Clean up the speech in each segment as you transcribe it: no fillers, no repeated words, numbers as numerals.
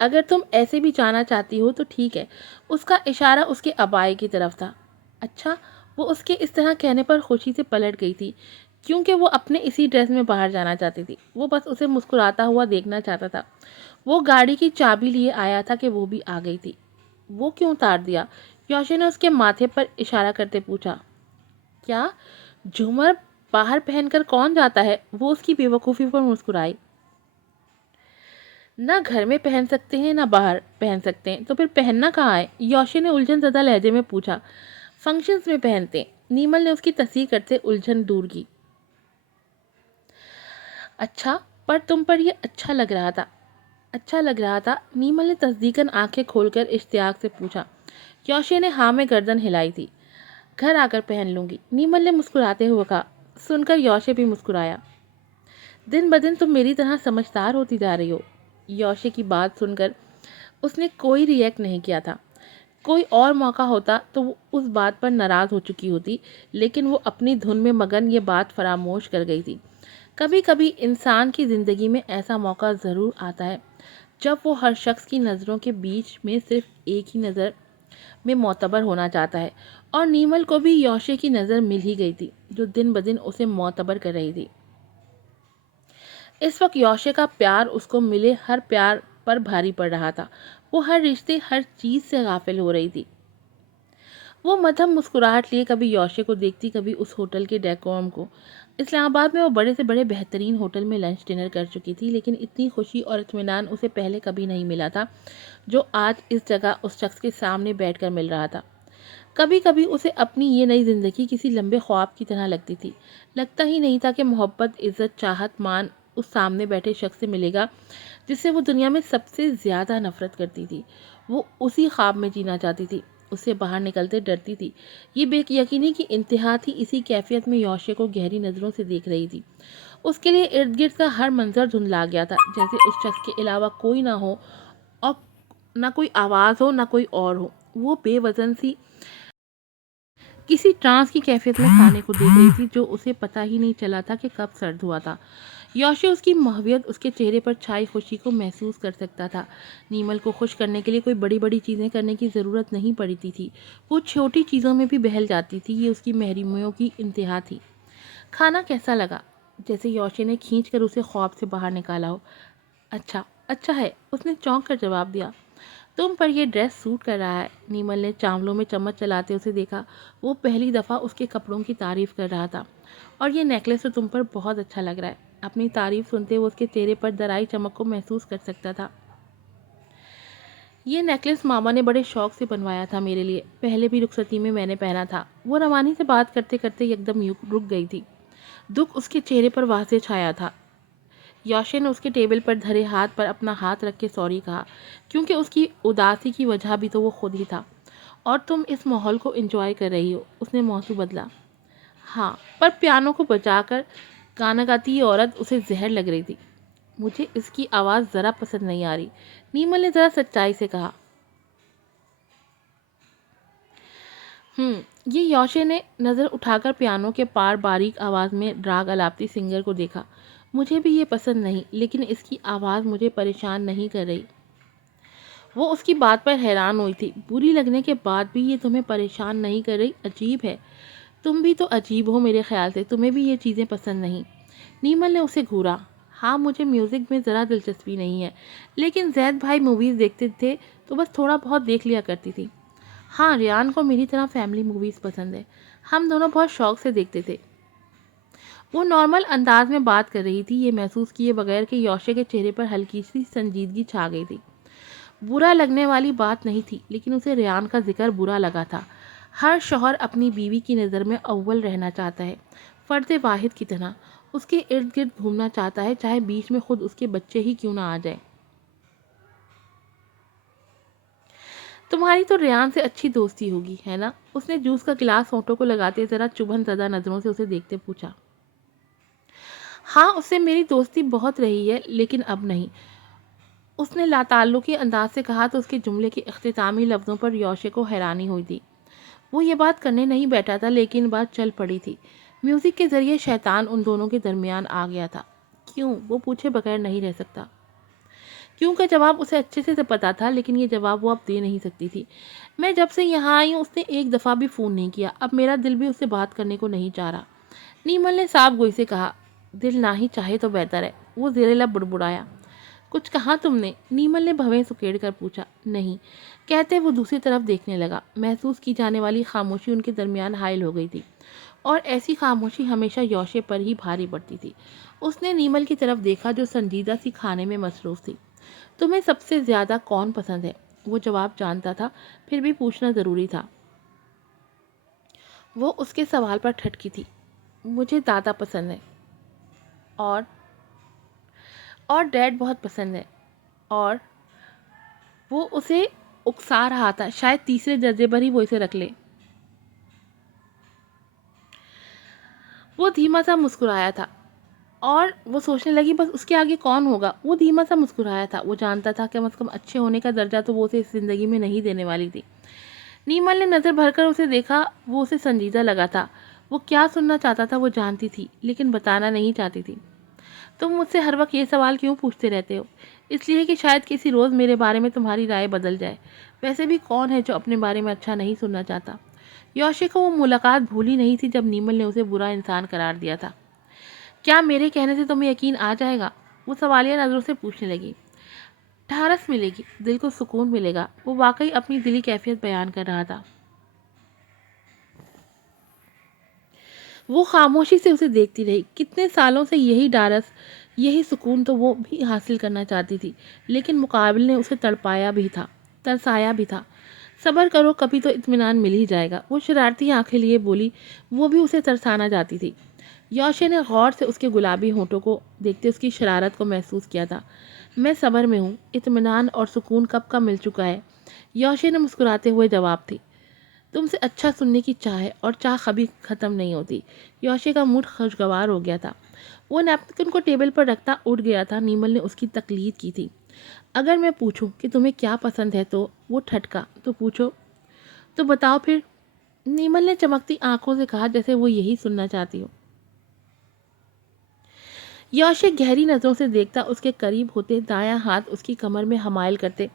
اگر تم ایسے بھی جانا چاہتی ہو تو ٹھیک ہے۔ اس کا اشارہ اس کے ابائے کی طرف تھا۔ اچھا، وہ اس کے اس طرح کہنے پر خوشی سے پلٹ گئی تھی کیونکہ وہ اپنے اسی ڈریس میں باہر جانا چاہتی تھی۔ وہ بس اسے مسکراتا ہوا دیکھنا چاہتا تھا۔ وہ گاڑی کی چابی لیے آیا تھا کہ وہ بھی آ گئی تھی۔ وہ کیوں اتار دیا؟ یوشے نے اس کے ماتھے پر اشارہ کرتے پوچھا۔ کیا جھومر باہر پہن کر کون جاتا ہے؟ وہ اس کی بے وقوفی پر مسکرائی۔ نہ گھر میں پہن سکتے ہیں نہ باہر پہن سکتے ہیں، تو پھر پہننا کہاں ہے؟ یوشے نے الجھن زدہ لہجے میں پوچھا۔ فنکشنز میں پہنتے ہیں، نیمل نے اس کی تصحیح کرتے الجھن دور کی۔ اچھا، پر تم پر یہ اچھا لگ رہا تھا۔ اچھا لگ رہا تھا، نیمل نے تصدیقاً آنکھیں کھول کر اشتیاق سے پوچھا۔ یوشے نے ہاں میں گردن ہلائی تھی۔ گھر آ کر پہن لوں گی، نیمل نے مسکراتے ہوئے کہا۔ سن کر یوشے بھی مسکرایا۔ دن بدن تم میری طرح سمجھدار ہوتی جا رہی ہو۔ یوشے کی بات سن کر اس نے کوئی ری ایکٹ نہیں کیا تھا۔ کوئی اور موقع ہوتا تو وہ اس بات پر ناراض ہو چکی ہوتی، لیکن وہ اپنی دھن میں مگن یہ بات فراموش کر گئی تھی۔ کبھی کبھی انسان کی زندگی میں ایسا موقع ضرور آتا ہے جب وہ ہر شخص کی نظروں کے بیچ میں صرف ایک ہی نظر میں معتبر ہونا چاہتا ہے، اور نیمل کو بھی یوشے کی نظر مل ہی گئی تھی جو دن بدن اسے معتبر کر رہی تھی۔ اس وقت یوشے کا پیار اس کو ملے ہر پیار پر بھاری پڑ رہا تھا۔ وہ ہر رشتے، ہر چیز سے غافل ہو رہی تھی۔ وہ مدھم مسکراہٹ لیے کبھی یوشے کو دیکھتی، کبھی اس ہوٹل کے ڈیکورم کو۔ اسلام آباد میں وہ بڑے سے بڑے بہترین ہوٹل میں لنچ ڈنر کر چکی تھی، لیکن اتنی خوشی اور اطمینان اسے پہلے کبھی نہیں ملا تھا جو آج اس جگہ اس شخص کے سامنے بیٹھ کر مل رہا تھا۔ کبھی کبھی اسے اپنی یہ نئی زندگی کسی لمبے خواب کی طرح لگتی تھی۔ لگتا ہی نہیں تھا کہ محبت، عزت، چاہت، مان اس سامنے بیٹھے شخص سے ملے گا جس سے وہ دنیا میں سب سے زیادہ نفرت کرتی تھی۔ وہ اسی خواب میں جینا چاہتی تھی، اس سے باہر نکلتے ڈرتی تھی۔ یہ بے یقینی کی انتہا تھی۔ اسی کیفیت میں یوشے کو گہری نظروں سے دیکھ رہی تھی۔ اس کے لیے ارد گرد کا ہر منظر دھندلا گیا تھا، جیسے اس شخص کے علاوہ کوئی نہ ہو، اور نہ کوئی آواز ہو نہ کوئی اور ہو۔ وہ بے وزن سی کسی ٹرانس کی کیفیت میں کھانے کو دیکھ رہی تھی جو اسے پتہ ہی نہیں چلا تھا کہ کب سرد ہوا تھا۔ یوشے اس کی محویت، اس کے چہرے پر چھائی خوشی کو محسوس کر سکتا تھا۔ نیمل کو خوش کرنے کے لیے کوئی بڑی بڑی چیزیں کرنے کی ضرورت نہیں پڑتی تھی۔ وہ چھوٹی چیزوں میں بھی بہل جاتی تھی۔ یہ اس کی محرومیوں کی انتہا تھی۔ کھانا کیسا لگا؟ جیسے یوشے نے کھینچ کر اسے خواب سے باہر نکالا ہو۔ اچھا، اچھا ہے، اس نے چونک کر جواب دیا۔ تم پر یہ ڈریس سوٹ کر رہا ہے، نیمل نے چاولوں میں چمچ چلاتے اسے دیکھا۔ وہ پہلی دفعہ اس کے کپڑوں کی تعریف کر رہا تھا۔ اور یہ نیکلس تو تم پر بہت اچھا لگ رہا ہے۔ اپنی تعریف سنتے وہ اس کے چہرے پر درائی چمک کو محسوس کر سکتا تھا۔ یہ نیکلس ماما نے بڑے شوق سے بنوایا تھا میرے لیے، پہلے بھی رخصتی میں نے پہنا تھا۔ وہ روانی سے بات کرتے کرتے یکدم رک گئی تھی۔ دکھ اس کے چہرے پر واضح چھایا تھا۔ یوشے نے اس کے ٹیبل پر دھرے ہاتھ پر اپنا ہاتھ رکھ کے سوری کہا، کیونکہ اس کی اداسی کی وجہ بھی تو وہ خود ہی تھا۔ اور تم اس ماحول کو انجوائے کر رہی ہو؟ اس نے موضوع بدلا۔ ہاں، پر پیانو کو بجا کر گانا گاتی یہ عورت اسے زہر لگ رہی تھی۔ مجھے اس کی آواز ذرا پسند نہیں آ رہی، نیمل نے ذرا سچائی سے کہا۔ یہ یوشے نے نظر اٹھا کر پیانو کے پار باریک آواز میں راگ الاپتی سنگر کو دیکھا۔ مجھے بھی یہ پسند نہیں، لیکن اس کی آواز مجھے پریشان نہیں کر رہی۔ وہ اس کی بات پر حیران ہوئی تھی۔ بری لگنے کے بعد بھی یہ تمہیں پریشان نہیں کر رہی؟ عجیب ہے، تم بھی تو عجیب ہو میرے خیال سے، تمہیں بھی یہ چیزیں پسند نہیں۔ نیمل نے اسے گھورا۔ ہاں، مجھے میوزک میں ذرا دلچسپی نہیں ہے، لیکن زید بھائی موویز دیکھتے تھے تو بس تھوڑا بہت دیکھ لیا کرتی تھی۔ ہاں، ریان کو میری طرح فیملی موویز پسند ہے، ہم دونوں بہت شوق سے دیکھتے تھے۔ وہ نارمل انداز میں بات کر رہی تھی، یہ محسوس کیے بغیر کہ یوشے کے چہرے پر ہلکی سی سنجیدگی چھا گئی تھی۔ برا لگنے والی بات نہیں تھی، لیکن اسے ریان کا ذکر برا لگا تھا۔ ہر شوہر اپنی بیوی کی نظر میں اول رہنا چاہتا ہے، فرد واحد کی طرح اس کے ارد گرد گھومنا چاہتا ہے، چاہے بیچ میں خود اس کے بچے ہی کیوں نہ آ جائے۔ تمہاری تو ریان سے اچھی دوستی ہوگی، ہے نا؟ اس نے جوس کا گلاس ہونٹوں کو لگاتے ذرا چبھن زدہ نظروں سے اسے دیکھتے پوچھا۔ ہاں، اس سے میری دوستی بہت رہی ہے، لیکن اب نہیں، اس نے لاتعلقی انداز سے کہا تو اس کے جملے کے اختتامی لفظوں پر یوشے کو حیرانی ہوئی تھی۔ وہ یہ بات کرنے نہیں بیٹھا تھا، لیکن بات چل پڑی تھی۔ میوزک کے ذریعے شیطان ان دونوں کے درمیان آ گیا تھا۔ کیوں؟ وہ پوچھے بغیر نہیں رہ سکتا۔ کیونکہ جواب اسے اچھے سے پتا تھا، لیکن یہ جواب وہ اب دے نہیں سکتی تھی۔ میں جب سے یہاں آئی ہوں اس نے ایک دفعہ بھی فون نہیں کیا، اب میرا دل بھی اس سے بات کرنے کو نہیں چاہ رہا۔ نیمل نے صاف گوئی سے کہا۔ دل نہ ہی چاہے تو بہتر ہے، وہ زیر لب بڑبڑایا۔ کچھ کہا تم نے؟ نیمل نے بھویں سکیڑ کر پوچھا۔ نہیں، کہتے وہ دوسری طرف دیکھنے لگا۔ محسوس کی جانے والی خاموشی ان کے درمیان حائل ہو گئی تھی، اور ایسی خاموشی ہمیشہ یوشے پر ہی بھاری پڑتی تھی۔ اس نے نیمل کی طرف دیکھا جو سنجیدہ سی کھانے میں مصروف تھی۔ تمہیں سب سے زیادہ کون پسند ہے؟ وہ جواب جانتا تھا، پھر بھی پوچھنا ضروری تھا۔ وہ اس کے سوال پر ٹھٹکی تھی۔ مجھے دادا پسند ہے، اور ڈیڈ بہت پسند ہے، اور وہ اسے اکسا رہا تھا، شاید تیسرے درجے پر ہی وہ اسے رکھ لے۔ وہ دھیما سا مسکرایا تھا، اور وہ سوچنے لگی بس اس کے آگے کون ہوگا۔ وہ دھیما سا مسکرایا تھا، وہ جانتا تھا کہ کم از کم اچھے ہونے کا درجہ تو وہ اسے اس زندگی میں نہیں دینے والی تھی۔ نیمل نے نظر بھر کر اسے دیکھا، وہ اسے سنجیدہ لگا تھا۔ وہ کیا سننا چاہتا تھا وہ جانتی تھی، لیکن بتانا نہیں چاہتی تھی۔ تم مجھ سے ہر وقت یہ سوال کیوں پوچھتے رہتے ہو؟ اس لیے کہ شاید کسی روز میرے بارے میں تمہاری رائے بدل جائے۔ ویسے بھی کون ہے جو اپنے بارے میں اچھا نہیں سننا چاہتا؟ یوشے کو وہ ملاقات بھولی نہیں تھی جب نیمل نے اسے برا انسان قرار دیا تھا۔ کیا میرے کہنے سے تمہیں یقین آ جائے گا؟ وہ سوالیہ نظروں سے پوچھنے لگی۔ ڈھارس ملے گی، دل کو سکون ملے گا۔ وہ واقعی اپنی دلی کیفیت بیان کر رہا تھا۔ وہ خاموشی سے اسے دیکھتی رہی۔ کتنے سالوں سے یہی ڈھارس، یہی سکون تو وہ بھی حاصل کرنا چاہتی تھی، لیکن مقابل نے اسے تڑپایا بھی تھا، ترسایا بھی تھا۔ صبر کرو، کبھی تو اطمینان مل ہی جائے گا، وہ شرارتی آنکھیں لیے بولی۔ وہ بھی اسے ترسانا چاہتی تھی۔ یوشے نے غور سے اس کے گلابی ہونٹوں کو دیکھتے اس کی شرارت کو محسوس کیا تھا۔ میں صبر میں ہوں، اطمینان اور سکون کب کا مل چکا ہے، یوشے نے مسکراتے ہوئے جواب دی۔ تم سے اچھا سننے کی چاہ ہے، اور چاہ کبھی ختم نہیں ہوتی۔ یوشے کا موڈ خوشگوار ہو گیا تھا۔ وہ نیپکن کو ٹیبل پر رکھتا اٹھ گیا تھا۔ نیمل نے اس کی تقلید کی تھی۔ اگر میں پوچھوں کہ تمہیں کیا پسند ہے تو؟ وہ ٹھٹکا۔ تو پوچھو، تو بتاؤ پھر، نیمل نے چمکتی آنکھوں سے کہا جیسے وہ یہی سننا چاہتی ہو۔ یوشے گہری نظروں سے دیکھتا اس کے قریب ہوتے، دایاں ہاتھ اس کی کمر میں حمائل کرتے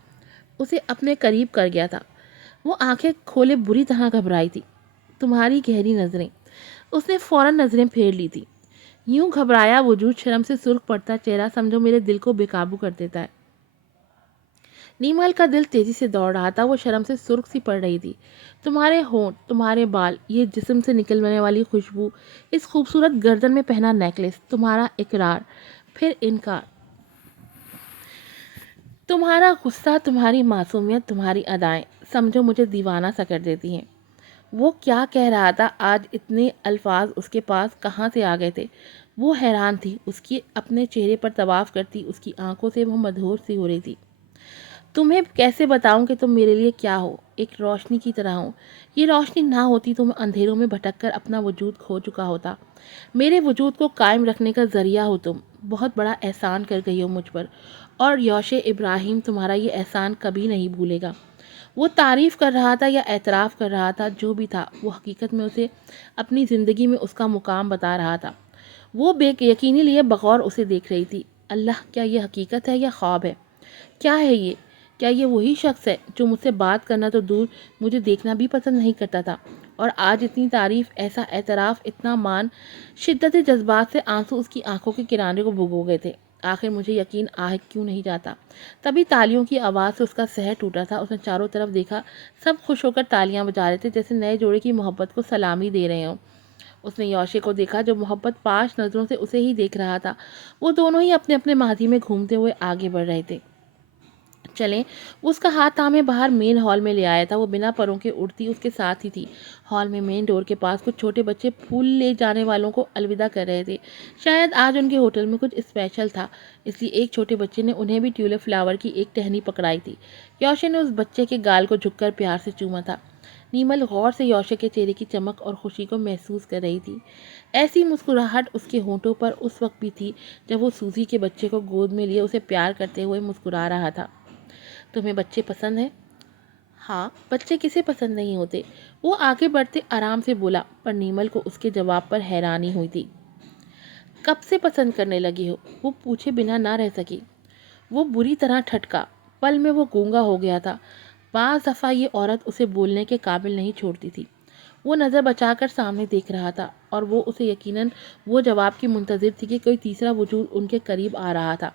اسے اپنے قریب کر گیا تھا۔ وہ آنکھیں کھولے بری طرح گھبرائی تھی۔ تمہاری گہری نظریں۔ اس نے فوراً نظریں پھیر لی تھی۔ یوں گھبرایا وجود، شرم سے سرخ پڑتا چہرہ سمجھو میرے دل کو بے قابو کر دیتا ہے۔ نیمل کا دل تیزی سے دوڑ رہا تھا، وہ شرم سے سرخ سی پڑ رہی تھی۔ تمہارے ہونٹ، تمہارے بال، یہ جسم سے نکلنے والی خوشبو، اس خوبصورت گردن میں پہنا نیکلس، تمہارا اقرار، پھر انکار، تمہارا غصہ، تمہاری معصومیت، تمہاری ادائیں، سمجھو مجھے دیوانہ سا کر دیتی ہیں۔ وہ کیا کہہ رہا تھا؟ آج اتنے الفاظ اس کے پاس کہاں سے آ گئے تھے؟ وہ حیران تھی۔ اس کی اپنے چہرے پر طواف کرتی اس کی آنکھوں سے وہ مدہوش سی ہو رہی تھی۔ تمہیں کیسے بتاؤں کہ تم میرے لیے کیا ہو؟ ایک روشنی کی طرح ہو۔ یہ روشنی نہ ہوتی تو میں اندھیروں میں بھٹک کر اپنا وجود کھو چکا ہوتا۔ میرے وجود کو قائم رکھنے کا ذریعہ ہو تم۔ بہت بڑا احسان کر گئی ہو مجھ پر، اور یوشے ابراہیم تمہارا یہ احسان کبھی نہیں بھولے گا۔ وہ تعریف کر رہا تھا یا اعتراف کر رہا تھا، جو بھی تھا، وہ حقیقت میں اسے اپنی زندگی میں اس کا مقام بتا رہا تھا۔ وہ بے یقینی لیے بغور اسے دیکھ رہی تھی۔ اللہ، کیا یہ حقیقت ہے یا خواب ہے؟ کیا ہے یہ؟ کیا یہ وہی شخص ہے جو مجھ سے بات کرنا تو دور مجھے دیکھنا بھی پسند نہیں کرتا تھا، اور آج اتنی تعریف، ایسا اعتراف، اتنا مان؟ شدت جذبات سے آنسو اس کی آنکھوں کے کنارے کو بھگو گئے تھے۔ آخر مجھے یقین آ کیوں نہیں جاتا؟ تبھی تالیوں کی آواز سے اس کا سحر ٹوٹا تھا۔ اس نے چاروں طرف دیکھا، سب خوش ہو کر تالیاں بجا رہے تھے جیسے نئے جوڑے کی محبت کو سلامی دے رہے ہوں۔ اس نے یوشے کو دیکھا جو محبت پاش نظروں سے اسے ہی دیکھ رہا تھا۔ وہ دونوں ہی اپنے اپنے ماضی میں گھومتے ہوئے آگے بڑھ رہے تھے۔ چلیں، وہ اس کا ہاتھ تھامے باہر مین ہال میں لے آیا تھا۔ وہ بنا پروں کے اڑتی اس کے ساتھ ہی تھی۔ ہال میں مین ڈور کے پاس کچھ چھوٹے بچے پھول لے جانے والوں کو الوداع کر رہے تھے۔ شاید آج ان کے ہوٹل میں کچھ اسپیشل تھا، اس لیے ایک چھوٹے بچے نے انہیں بھی ٹیولپ فلاور کی ایک ٹہنی پکڑائی تھی۔ یوشے نے اس بچے کے گال کو جھک کر پیار سے چوما تھا۔ نیمل غور سے یوشے کے چہرے کی چمک اور خوشی کو محسوس کر رہی تھی۔ ایسی مسکراہٹ اس کے ہونٹوں پر اس وقت بھی تھی جب وہ سوزی کے بچے کو گود میں لیے اسے پیار کرتے ہوئے مسکرا رہا تھا۔ تمہیں بچے پسند ہیں؟ ہاں، بچے کسے پسند نہیں ہوتے؟ وہ آگے بڑھتے آرام سے بولا، پر نیمل کو اس کے جواب پر حیرانی ہوئی تھی۔ کب سے پسند کرنے لگی ہو؟ وہ پوچھے بنا نہ رہ سکی۔ وہ بری طرح ٹھٹکا، پل میں وہ گونگا ہو گیا تھا۔ بعض دفعہ یہ عورت اسے بولنے کے قابل نہیں چھوڑتی تھی۔ وہ نظر بچا کر سامنے دیکھ رہا تھا اور وہ اسے یقیناً وہ جواب کی منتظر تھی کہ کوئی تیسرا وجود ان کے قریب آ رہا تھا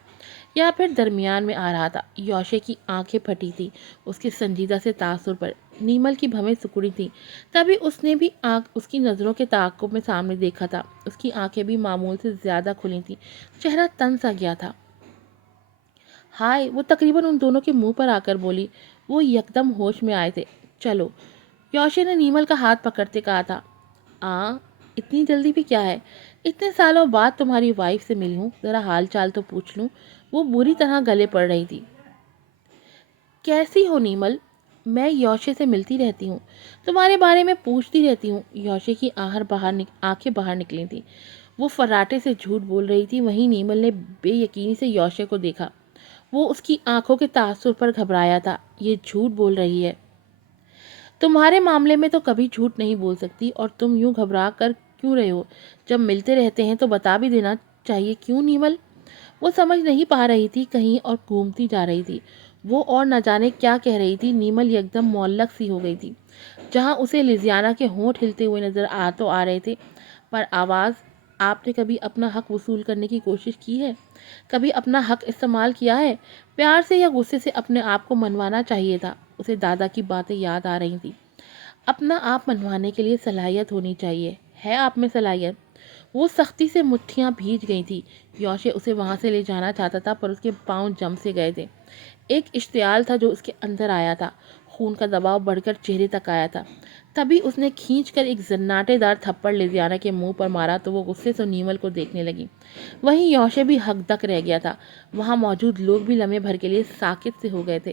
یا پھر درمیان میں آ رہا تھا۔ یوشے کی آنکھیں پھٹی تھی اس کے سنجیدہ سے تاثر پر۔ نیمل کی بھویں سکڑی تھی، تبھی اس نے بھی اس کی نظروں کے تعاقب میں سامنے دیکھا تھا۔ اس کی آنکھیں بھی معمول سے زیادہ کھلی تھیں، چہرہ تن سا گیا تھا۔ ہائے، وہ تقریباً ان دونوں کے منہ پر آ کر بولی۔ وہ یکدم ہوش میں آئے تھے۔ چلو، یوشے نے نیمل کا ہاتھ پکڑتے کہا تھا۔ اتنی جلدی بھی کیا ہے؟ اتنے سالوں بعد تمہاری وائف سے ملی ہوں، ذرا حال چال تو پوچھ لوں۔ وہ بری طرح گلے پڑ رہی تھی۔ کیسی ہو نیمل؟ میں یوشے سے ملتی رہتی ہوں، تمہارے بارے میں پوچھتی رہتی ہوں۔ یوشے کی آنکھیں باہر نکلی تھیں، وہ فراٹے سے جھوٹ بول رہی تھی۔ وہیں نیمل نے بے یقینی سے یوشے کو دیکھا۔ وہ اس کی آنکھوں کے تاثر پر گھبرایا تھا۔ یہ جھوٹ بول رہی ہے؟ تمہارے معاملے میں تو کبھی جھوٹ نہیں بول سکتی، اور تم یوں گھبرا کر کیوں رہے ہو؟ جب ملتے رہتے ہیں تو بتا بھی دینا چاہیے، کیوں نیمل؟ وہ سمجھ نہیں پا رہی تھی، کہیں اور گھومتی جا رہی تھی۔ وہ اور نہ جانے کیا کہہ رہی تھی۔ نیمل یکدم معلق سی ہو گئی تھی۔ جہاں اسے لیزیانا کے ہونٹ ہلتے ہوئے نظر آ رہے تھے، پر آواز، آپ نے کبھی اپنا حق وصول کرنے کی کوشش کی ہے؟ کبھی اپنا حق استعمال کیا ہے؟ پیار سے یا غصے سے اپنے آپ کو منوانا چاہیے تھا۔ اسے دادا کی باتیں یاد آ رہی تھی۔ اپنا آپ منوانے کے لیے صلاحیت ہونی چاہیے۔ ہے آپ میں صلاحیت؟ وہ سختی سے مٹھیاں بھیج گئی تھی۔ یوشے اسے وہاں سے لے جانا چاہتا تھا، پر اس کے پاؤں جم سے گئے تھے۔ ایک اشتعال تھا جو اس کے اندر آیا تھا، خون کا دباؤ بڑھ کر چہرے تک آیا تھا۔ تبھی اس نے کھینچ کر ایک زناٹے دار تھپڑ لیزیانا کے منہ پر مارا تو وہ غصے سے نیمل کو دیکھنے لگی۔ وہیں یوشے بھی حق دک رہ گیا تھا۔ وہاں موجود لوگ بھی لمحے بھر کے لیے ساکت سے ہو گئے تھے۔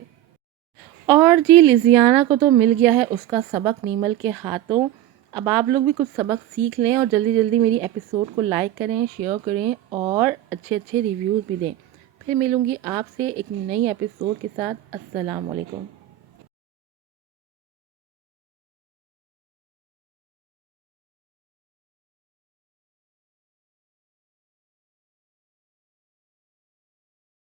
اور جی، لیزیانا کو تو مل گیا ہے اس کا سبق نیمل کے ہاتھوں۔ اب آپ لوگ بھی کچھ سبق سیکھ لیں اور جلدی جلدی میری ایپیسوڈ کو لائک کریں، شیئر کریں اور اچھے ریویوز بھی دیں۔ پھر ملوں گی آپ سے ایک نئی ایپیسوڈ کے ساتھ۔ السلام علیکم۔